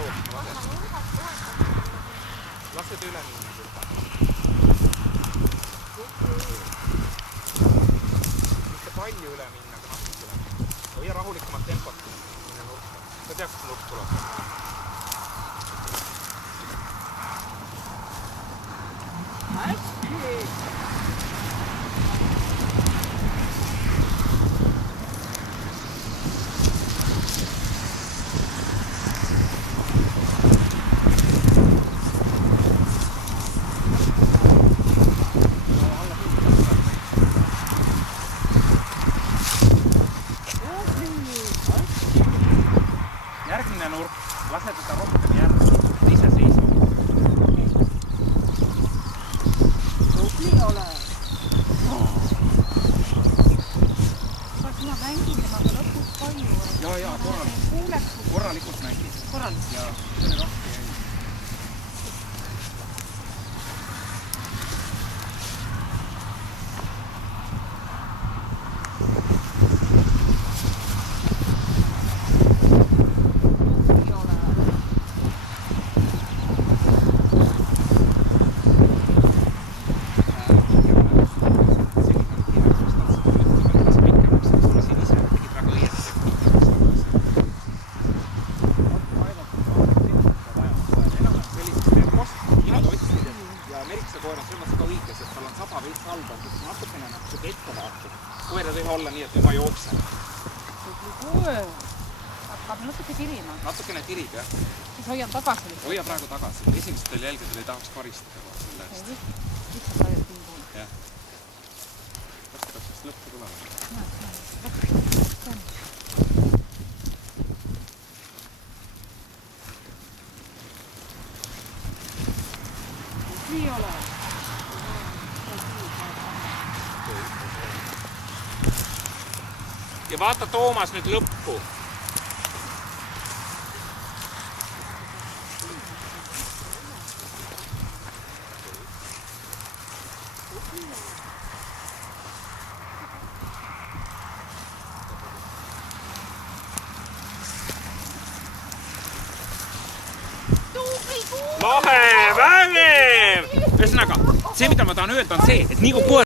jooksma lased üle minna küll. Mitte palju üle minna, aga natuke üle minna. Hoia rahulikumat tempot. Sa tead, kus nurk tuleb. Järgmine nurk, lase teda rohkem järgi, ise seisma. Tubli ole. Kas ma mängin temaga lõpuks palju? Jaa, korralikult mängid. Korralikult? Jaa, see oli raske jäi. Koer on selles mõttes ka õiges, et tal on saba veits halba, natukene natuke ettevaatlik. Koer ei või olla nii, et tema jookseb. Koer hakkab natuke tirima. Natukene tirib, jah. Siis hoian tagasi. Hoia praegu tagasi. Esimestel jälgedel ei tahaks karistada selle eest. Lihtsalt hoiad pinguun. Jah. Kas ta peaks lõppu tulema? Nii ole. Ja vaata Toomas nüüd lõppu. Lahe, vägev! Ühesõnaga, see, mida ma tahan öelda, on see, et nii kui koer